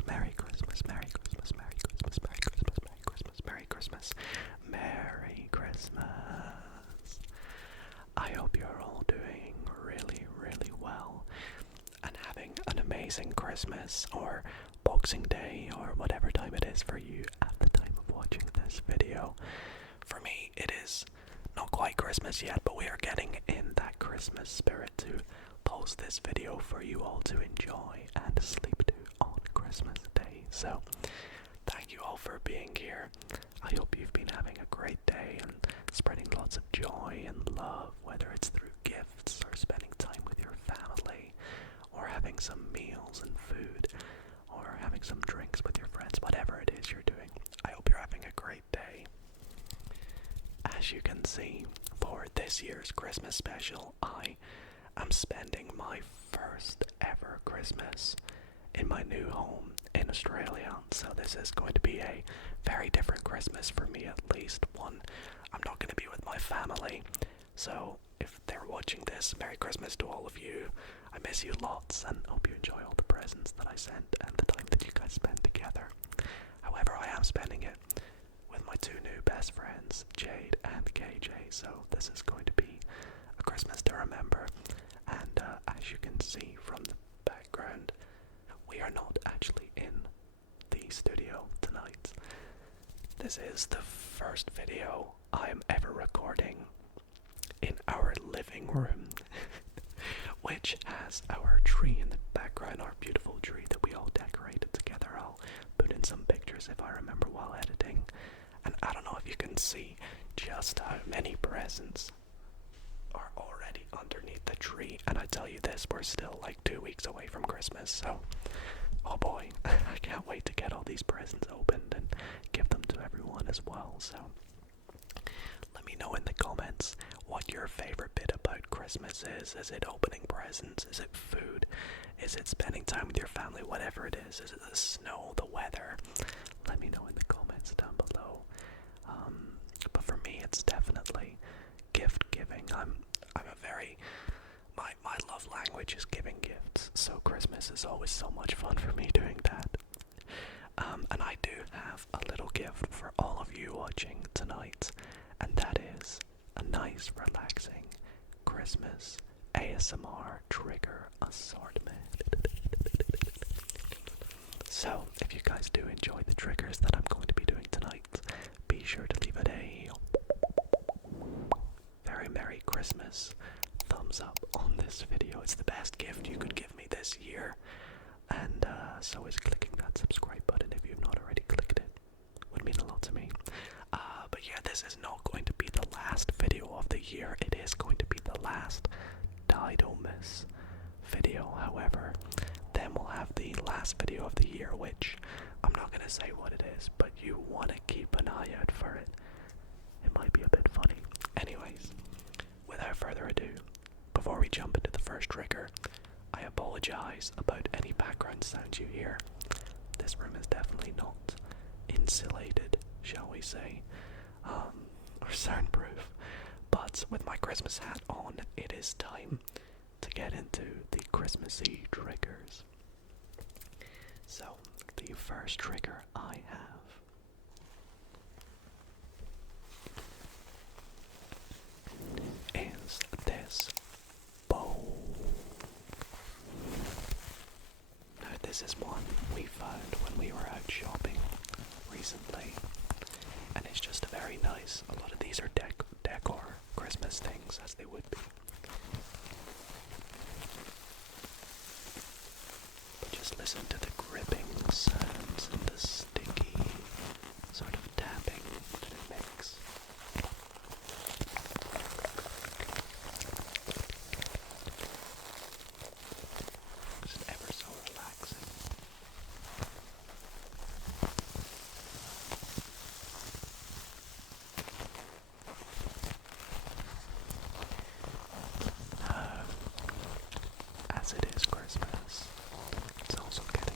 Christmas, Merry Christmas, Merry Christmas, Merry Christmas, Merry Christmas, Merry Christmas, Merry Christmas, Merry Christmas. I hope you're all doing really, really well and having an amazing Christmas or Boxing Day or whatever time it is for you at the time of watching this video. For me, it is not quite Christmas yet, but we are getting in that Christmas spirit to post this video for you all to enjoy and sleep to on Christmas Day. So, thank you all for being here. I hope you've been having a great day and spreading lots of joy and love, whether it's through gifts or spending time with your family or having some meals and food or having some drinks with your friends, whatever it is you're doing. I hope you're having a great day. As you can see, for this year's Christmas special, I am spending my first ever Christmas in my new home in Australia. So this is going to be a very different Christmas for me, at least. One, I'm not going to be with my family. So if they're watching this, Merry Christmas to all of you. I miss you lots and hope you enjoy all the presents that I sent and the time that you guys spend together. However, I am spending it with my two new best friends, Jade and KJ, so this is going to be a Christmas to remember. And as you can see from the background, we are not actually in the studio tonight. This is the first video I am ever recording in our living room, which has our tree in the background, our beautiful tree that we all decorated together. I'll put in some pictures if I remember while editing. And I don't know if you can see just how many presents are already underneath the tree. And I tell you this, we're still like 2 weeks away from Christmas, so oh boy, I can't wait to get all these presents opened and give them to everyone as well. So let me know in the comments what your favorite bit about Christmas is. Is it opening presents? Is it food? Is it spending time with your family? Whatever it is it the snow, the weather? Let me know in the comments down below. But for me, it's definitely gift giving. I'm a very my love language is giving gifts, so Christmas is always so much fun for me doing that. And I do have a little gift for all of you watching tonight, and that is a nice, relaxing Christmas ASMR trigger assortment. So, if you guys do enjoy the triggers that I'm going to be doing tonight, be sure to leave it a very Merry Christmas thumbs up on this video. It's the best gift you could give me this year. And so is clicking that subscribe button if you've not already clicked it. Would mean a lot to me. But yeah, this is not going to be the last video of the year. It is going to be the last Dido Miss video. However, then we'll have the last video of the year, which I'm not going to say what it is, but you want to keep an eye out for it. It might be a bit funny. Anyways, without further ado, before we jump into the first trigger, I apologize about any background sounds you hear. This room is definitely not insulated, shall we say, or soundproof. But with my Christmas hat on, it is time to get into the Christmassy triggers. So, the first trigger I have is this bowl. Now, this is one we found when we were out shopping recently, and it's just very nice. A lot of these are decor Christmas things, as they would be. But just listen to the gripping sounds and the sticky sort of tapping that it makes. It's ever so relaxing. As it is Christmas, it's also getting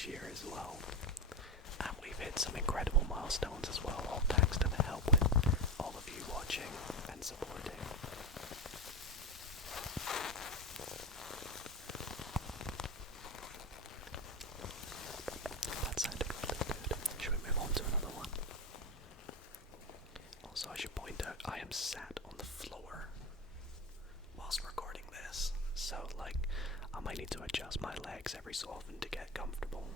this year as well. And we've hit some incredible milestones as well, all thanks to the help with all of you watching and supporting. That sounded really good. Should we move on to another one? Also, I should point out, I am sat on the floor whilst recording this, so like, I might need to adjust my legs every so often to get comfortable.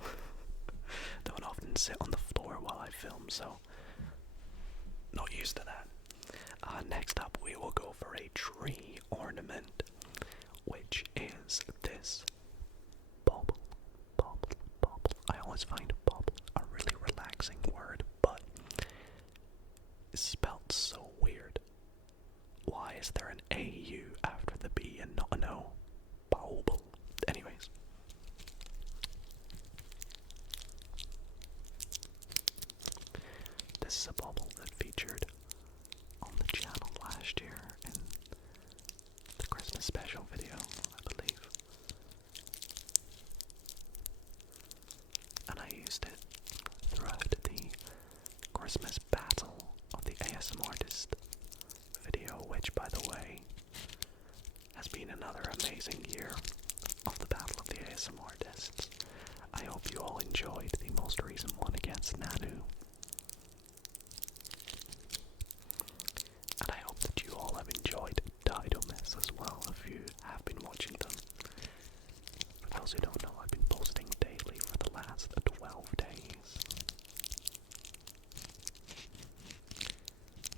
Don't often sit on the floor while I film, so not used to that. Next up, we will go for a tree ornament, which is this bauble. I always find bauble a really relaxing word, but it's spelled so weird. Why is there an AU after the B and not an O? Bauble. Anyways. This is a bauble that featured on the channel last year in the Christmas special video, I believe. And I used it throughout the Christmas Battle of the ASMR Artist video, which, by the way, has been another amazing year of the Battle of the ASMR Artists. I hope you all enjoyed the most recent one against Nanu. And I hope that you all have enjoyed Dido as well, if you have been watching them. For those who don't know, I've been posting daily for the last 12 days.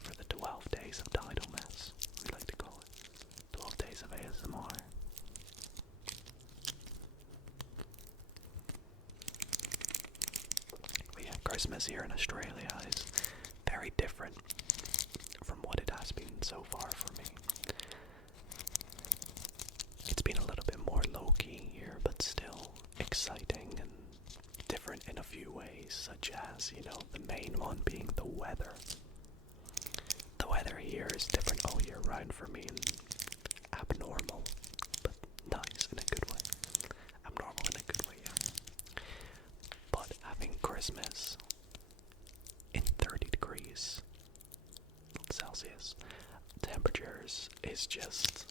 For the 12 days of Dido, we like to call it. 12 days of ASMR. But yeah, Christmas here in Australia is very different from what it has been so far for me. It's been a little bit more low-key here, but still exciting and different in a few ways, such as, you know, the main one being the weather. The weather here is different all year round for me, and abnormal, but nice in a good way. Abnormal in a good way, yeah. But having Christmas in 30 degrees Celsius temperatures is just,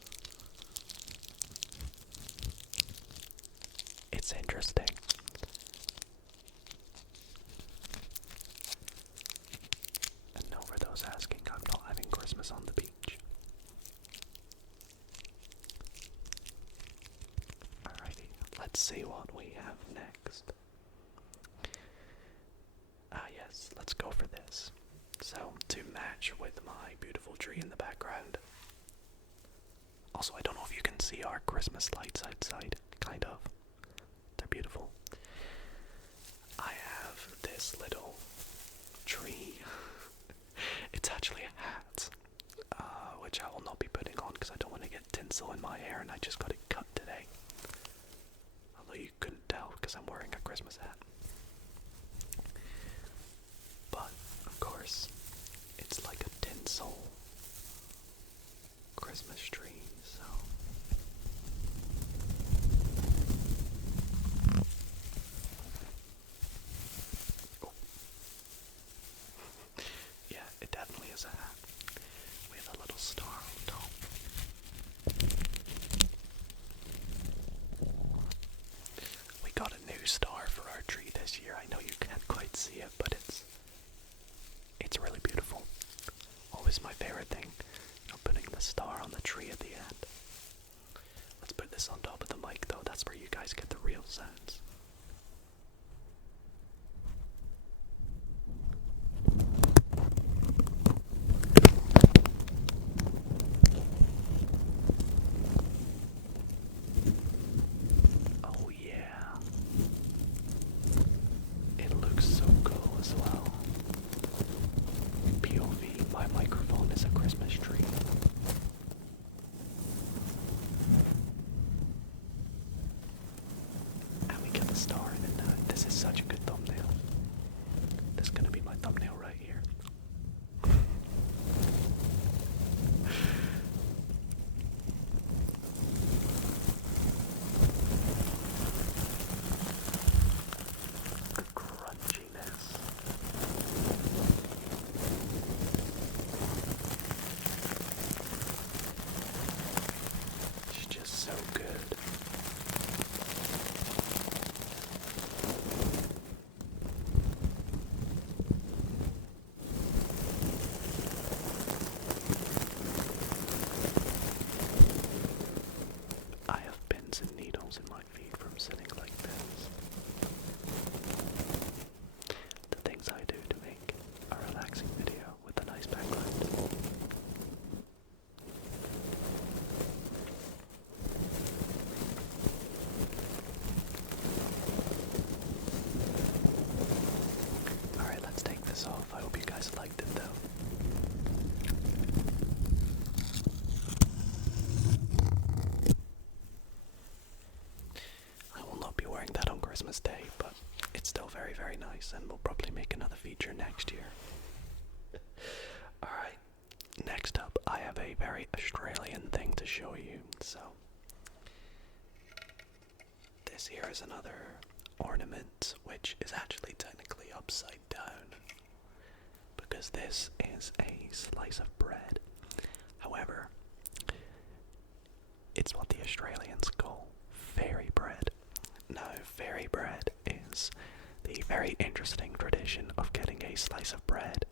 it's interesting. And no, for those asking, I'm not having Christmas on the beach. Alrighty, let's see what we have next. Yes, let's go for this. So, to match with my beautiful tree in the background. Also, I don't know if you can see our Christmas lights outside. Kind of. They're beautiful. I have this little tree. It's actually a hat, which I will not be putting on because I don't want to get tinsel in my hair, and I just got it cut today. Although you couldn't tell because I'm wearing a Christmas hat. But, of course, it's like a tinsel Christmas tree, so... Oh. Yeah, it definitely is a hat with a little star on top. We got a new star for our tree this year. I know you can't quite see it, but it's really beautiful. Always my favorite thing, you know, putting the star on the tree at the end. Let's put this on top of the mic though, that's where you guys get the real sounds. Oh yeah. It looks so cool as well. POV, my microphone is a Christmas tree. And we get the star in it now. This is such a good thumbnail. This is gonna be my thumbnail right here. nice, and we'll probably make another feature next year. Alright, next up, I have a very Australian thing to show you. So, this here is another ornament, which is actually technically upside down, because this is a slice of bread. However, it's what the Australians call fairy bread. Now, fairy bread is the very interesting tradition of getting a slice of bread,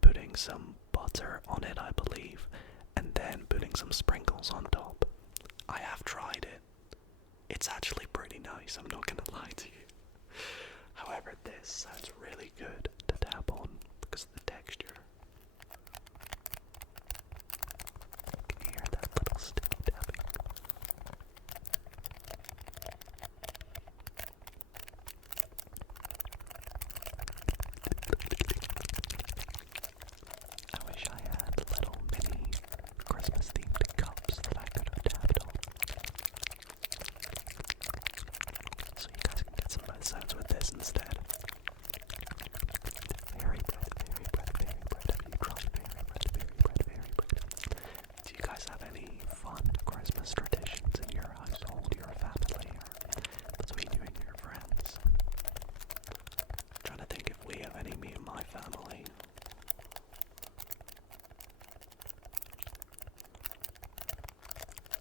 putting some butter on it, I believe, and then putting some sprinkles on top. I have tried it. It's actually pretty nice, I'm not gonna lie to you. However, this sounds really good to tap on because of the texture. Can you hear that little sticky tapping? I wish I had little mini Christmas themed cups that I could have tapped on, so you guys can get some nice sounds with this instead. Fairy bread, fairy bread, fairy bread. Have you tried fairy bread, fairy bread, fairy bread? Do you guys have any fun Christmas traditions in your household, your family, or between you and your friends? I'm trying to think if we have any, me and my family.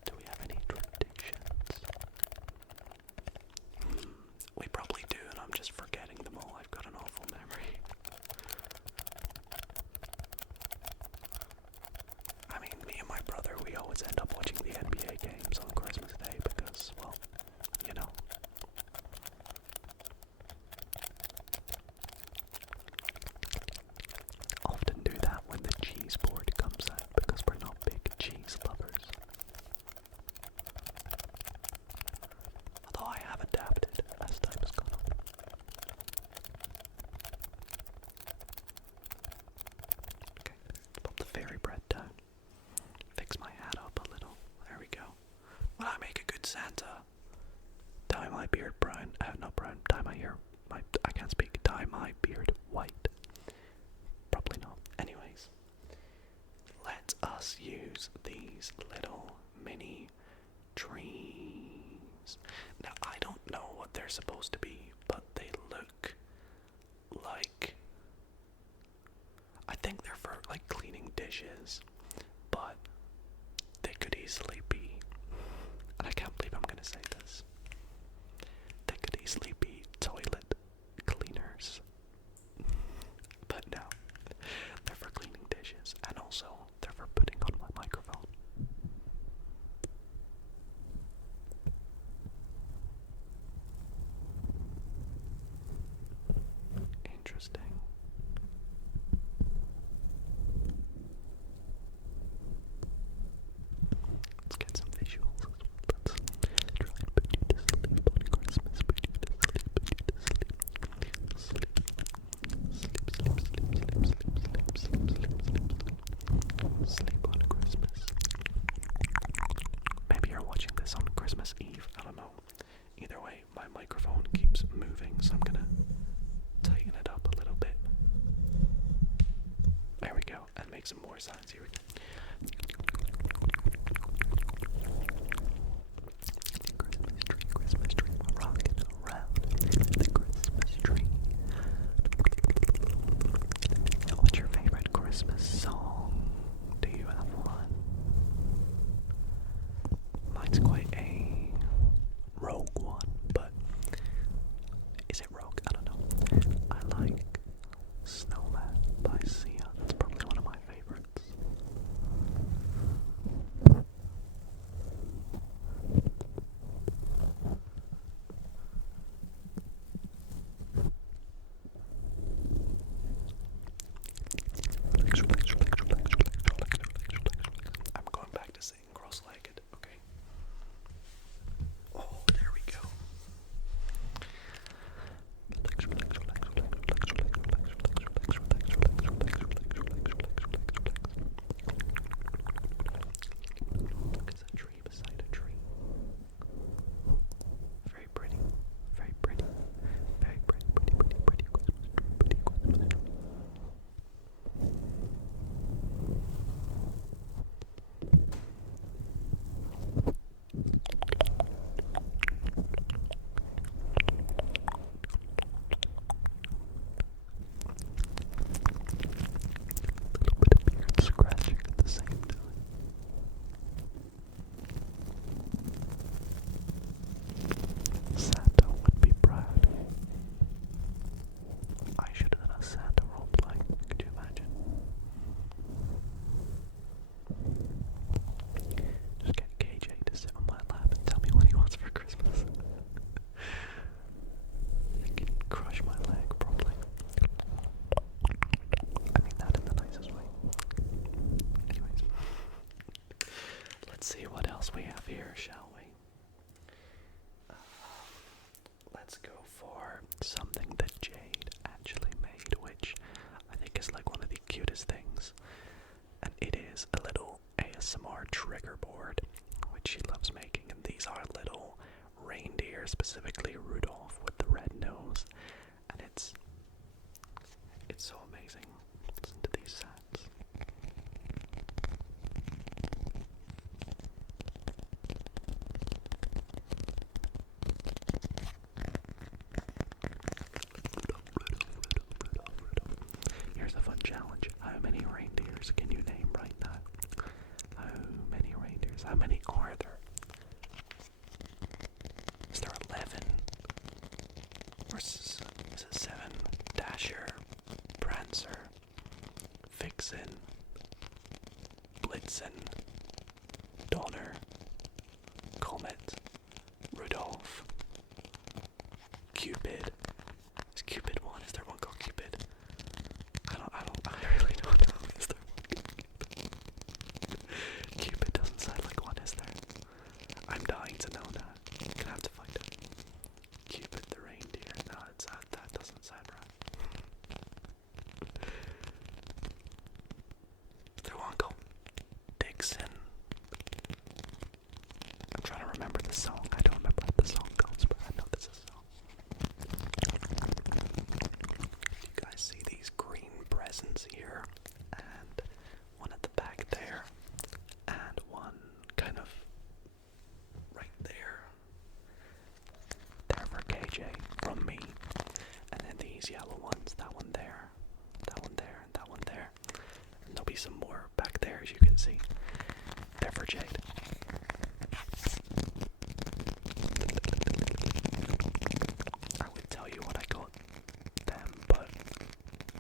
Do we have any traditions? We probably do, and I'm just forgetting them all. I've got an awful memory. I mean, me and my brother, we always end up watching the NBA games on Christmas Day because, well, you know. Often do that when the cheese board comes out because we're not big cheese lovers. Although I have adapted as time has gone on. Okay, pop the fairy bread down. Fix my hat up a little. There we go. Will I make a good Santa? Dye my beard brown. Not brown. Dye my hair. I can't speak. Dye my beard white. Probably not. Anyways, let us use these little mini trees. Now, I don't know what they're supposed to be, but they look like, I think they're for like cleaning dishes, but they could easily be, and I can't believe I'm gonna say this, they could easily be toilet cleaners. But no, they're for cleaning dishes, and also they're for putting on my microphone. Interesting. Let's get some visuals. Let's try and put you to sleep on Christmas. Put you to sleep, put you to sleep. Sleep. Sleep, sleep, sleep, sleep, sleep, sleep, sleep, sleep, sleep. Sleep on Christmas. Maybe you're watching this on Christmas Eve. I don't know. Either way, my microphone keeps moving, so I'm gonna tighten it up a little bit. There we go, and make some more sounds. Here we go. Christmas tree, we're rocking around the Christmas tree. What's your favorite Christmas song? Do you have one? Mine's quite a rogue one, but is it rogue? I don't know. I like Snowman by Sia. That's probably one of my favorites. trigger board, which she loves making, and these are little reindeer, specifically Rudolph with the red nose, and it's so amazing. Listen to these sounds. Here's a fun challenge. How many reindeers can you name right now? How many reindeers? How many are there? Is there 11? Or is it 7? Dasher, Prancer, Vixen, Blitzen, Donner, Comet, Rudolph, Cupid. Is Cupid one? Is there one called Cupid? I really don't know. Is there one called Cupid? Cupid doesn't sound like one, is there? I'm dying to know now. Gonna have to find it. Cupid the reindeer. No, that doesn't sound right. Is there one called Dixon? I'm trying to remember the song. I don't remember what the song goes, but I know this is a song. You guys see these green presents here, and one at the back there, and one kind of right there. They're for KJ from me, and then these yellow ones, that one there, that one there, and that one there, and there'll be some more back there, as you can see. They're for Jade. I would tell you what I got them, but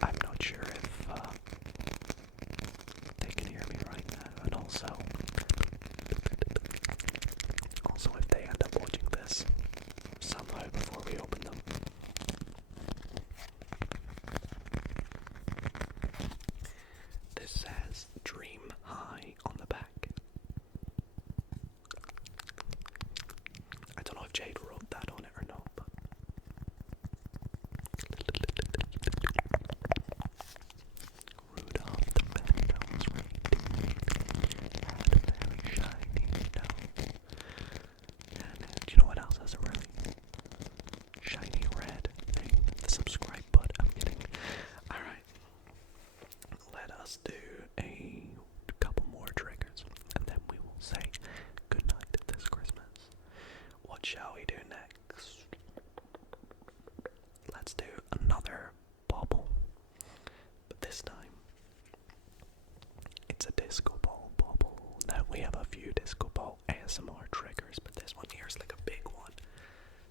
I'm not sure if they can hear me right now, and also if they end up watching this somehow before we open them. This says Dream High on the back. I don't know if Jade wrote that on it or not, but Rudolph the red-nosed reindeer had a very shiny nose. And do you know what else has a really shiny red thing? The subscribe button. I'm kidding. Alright. Let us do a couple more triggers, and then we will say goodnight this Christmas. What shall we do next? Let's do another bauble, but this time it's a disco ball bauble. Now we have a few disco ball ASMR triggers, but this one here is like a big one,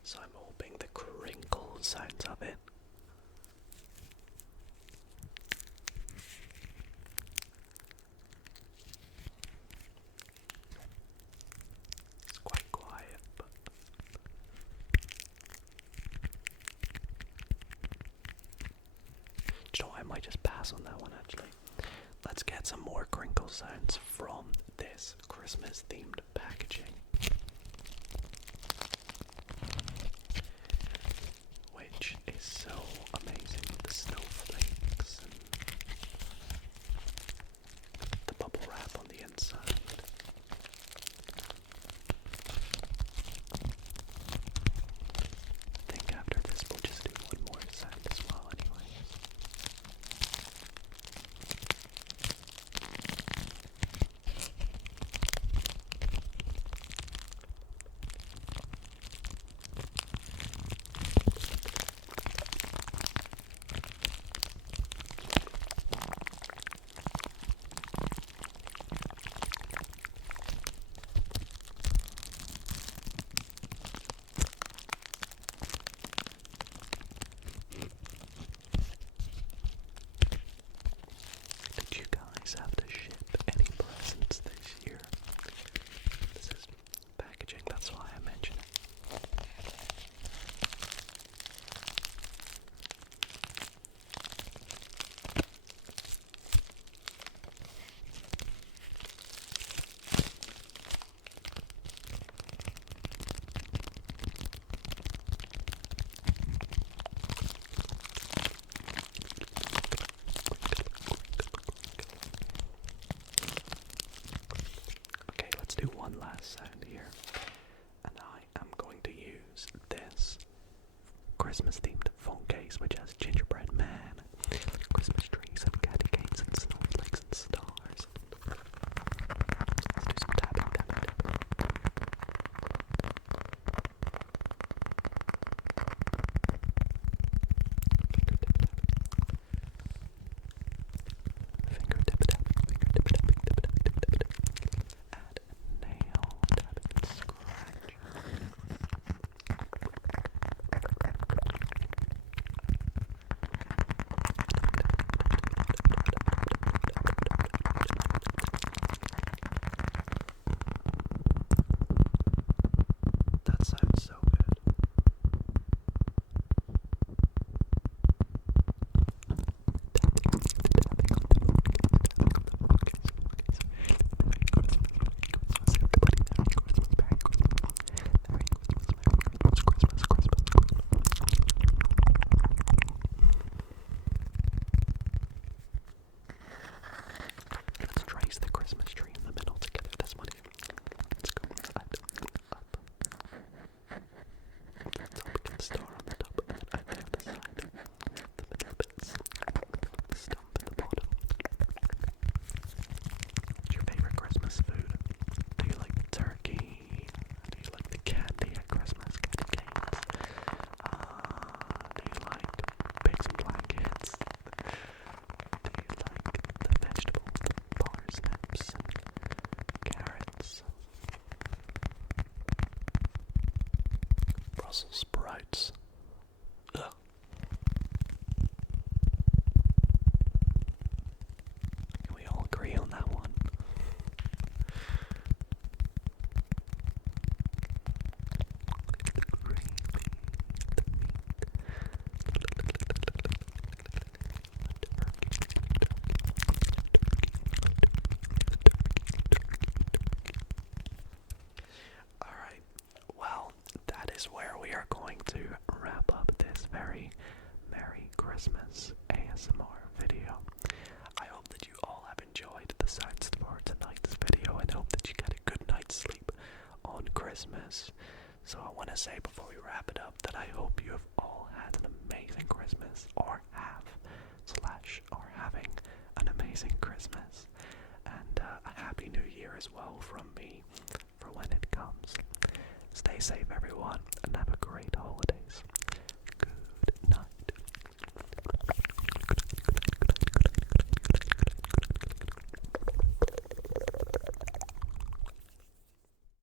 so I'm hoping the crinkle sounds of it. It's quite quiet, but do you know what? I might just pass on that one actually. Let's get some more crinkle sounds from this Christmas themed packaging, which is so amazing with the snowflakes and the bubble wrap on the inside. I think after this we'll just do one more sound as well anyways. sound here, and I am going to use this Christmas themed phone case which has gingerbread man, Christmas trees and candy canes and snowflakes and stars. Let's do some tapping. Finger tip tapping, add nail tapping and scratch. That sounds so good. Let's trace the Christmas tree in the middle together. This one here. Let's go up. Let's hope we get a star on the top and on the other side. The middle bits. The stump at the bottom. What's your favorite Christmas food? Do you like turkey? Do you like the candy at Christmas? Candy canes? Do you like pigs and blankets? Do you like the vegetables, parsnips and carrots? Brussels sprouts. Ugh. Can we all agree on that one? Alright, well, that is where we are going to wrap up this very Merry Christmas ASMR video. I hope that you all have enjoyed the sounds for tonight's video and hope that you get a good night's sleep on Christmas. So I want to say before we wrap it up that I hope you have all had an amazing Christmas, or are having an amazing Christmas, and a Happy New Year as well from me for when it comes. Stay safe everyone and have a great holidays.